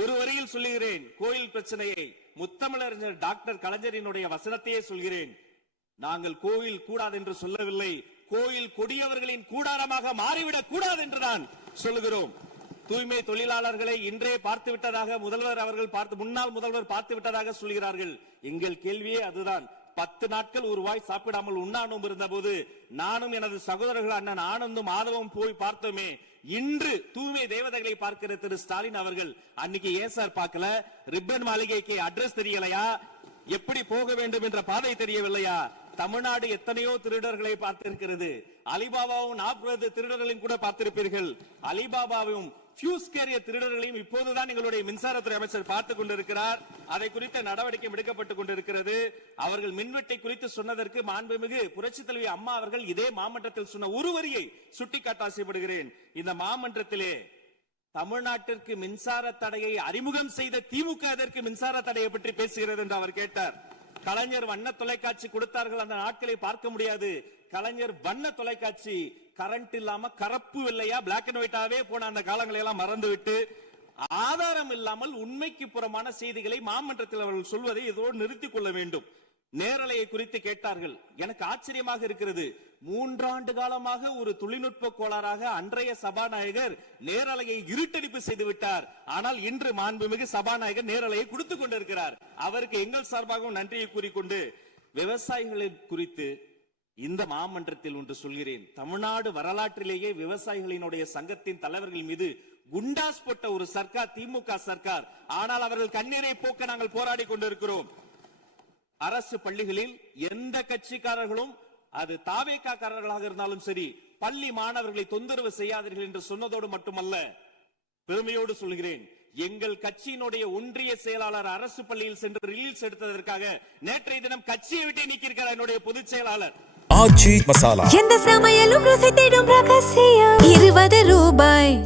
ஒரு வரியில் சொல்லுகிறேன் கோயில் பிரச்சனையை. முத்தமிழறிஞர் டாக்டர் கலைஞரினுடைய வசனத்தையே சொல்கிறேன். நாங்கள் கோயில் கூடாது என்று சொல்லவில்லை, கோயில் கொடியவர்களின் கூடாரமாக மாறிவிடக் கூடாது என்றுதான் சொல்லுகிறோம். தூய்மை தொழிலாளர்களை இன்றே பார்த்து விட்டதாக முன்னாள் முதல்வர் பார்த்து விட்டதாக சொல்கிறார்கள். எங்கள் கேள்வியே அதுதான். 10 நாட்கள் ஒரு வாய் சாப்பிடாமல் உண்ணாணும் இருந்த போது நானும் எனது சகோதரர்கள் அண்ணன் ஆனந்தும் மாதவம் போய் பார்த்தோமே. இன்று தூய்மை தேவதைகளை பார்க்கிற திரு ஸ்டாலின் அவர்கள் அன்னைக்கு ஏன் சார் பார்க்கல? ரிப்பன் மாளிகைக்கு அட்ரஸ் தெரியலையா? எப்படி போக வேண்டும் என்ற பாதை தெரியவில்லையா? தமிழ்நாடு எத்தனையோ திருடர்களை பார்த்திருக்கிறது. அலிபாபாவும் 40 திருடர்களையும் கூட பார்த்திருப்பீர்கள். அலிபாபாவும் பியூஸ் கேரிய திருடர்களையும் இப்போதுதான் எங்களுடைய மின்சாரத்துறை அமைச்சர் பார்த்துக் கொண்டிருக்கிறார். அதை குறித்த நடவடிக்கை எடுக்கப்பட்டுக் கொண்டிருக்கிறது. அவர்கள் மின்வெட்டை குறித்து சொன்னதற்கு மாண்புமிகு புரட்சித் தலைவி அம்மா அவர்கள் இதே மாமன்றத்தில் சொன்ன ஒரு வரியை சுட்டிக்காட்ட ஆசைப்படுகிறேன். இந்த மாமன்றத்திலே தமிழ்நாட்டிற்கு மின்சார தடையை அறிமுகம் செய்த திமுக எதற்கு மின்சார தடையை பற்றி பேசுகிறது என்று அவர் கேட்டார். கலைஞர் வண்ண தொலைக்காட்சி கொடுத்தார்கள், அந்த நாட்களை பார்க்க முடியாது. கலைஞர் வண்ண தொலைக்காட்சி கரண்ட் இல்லாம கரப்பு இல்லையா பிளாக் அண்ட் ஒயிட்டாவே போன அந்த காலங்களை எல்லாம் மறந்துவிட்டு ஆதாரம் இல்லாமல் உண்மைக்கு புறமான செய்திகளை மாமன்றத்தில் அவர்கள் சொல்வதை இதோடு நிறுத்திக் கொள்ள வேண்டும். நேரலையை குறித்து கேட்டார்கள். எனக்கு ஆச்சரியமாக இருக்கிறது. 3 ஆண்டு காலமாக ஒரு தொழில்நுட்ப கோளாறாக அன்றைய சபாநாயகர் நேரலையை இருட்டடிப்பு செய்து விட்டார். ஆனால் இன்று மாண்புமிகு சபாநாயகர் நேரலையை கொடுத்துக் கொண்டிருக்கிறார். அவருக்கு எங்கள் சார்பாகவும் நன்றியை கூறிக்கொண்டு விவசாயிகளை குறித்து இந்த மாமன்றத்தில் ஒன்று சொல்கிறேன். தமிழ்நாடு வரலாற்றிலேயே விவசாயிகளினுடைய சங்கத்தின் தலைவர்கள் மீது குண்டாஸ் போட்ட ஒரு சர்க்கார் திமுக சர்க்கார். ஆனால் அவர்கள் கண்ணீரை போக்க நாங்கள் போராடி கொண்டிருக்கிறோம். அரசு பள்ளிகளில் எந்த கட்சிக்காரர்களும் அது தாவேக்காரர்களாக இருந்தாலும் சரி பள்ளி மாணவர்களை தொந்தரவு செய்யாதீர்கள் என்று சொன்னதோடு மட்டுமல்ல, பெருமையோடு சொல்கிறேன், எங்கள் கட்சியினுடைய ஒன்றிய செயலாளர் அரசு பள்ளியில் சென்று ரீல்ஸ் எடுத்ததற்காக நேற்றைய தினம் கட்சியை விட்டு நீக்கியிருக்கிறார் என்னுடைய பொதுச் செயலாளர். ஆச்சி மசாலா, எந்த சமையலும் ருசி தேடும் ரகசியம் 20 ரூபாய்.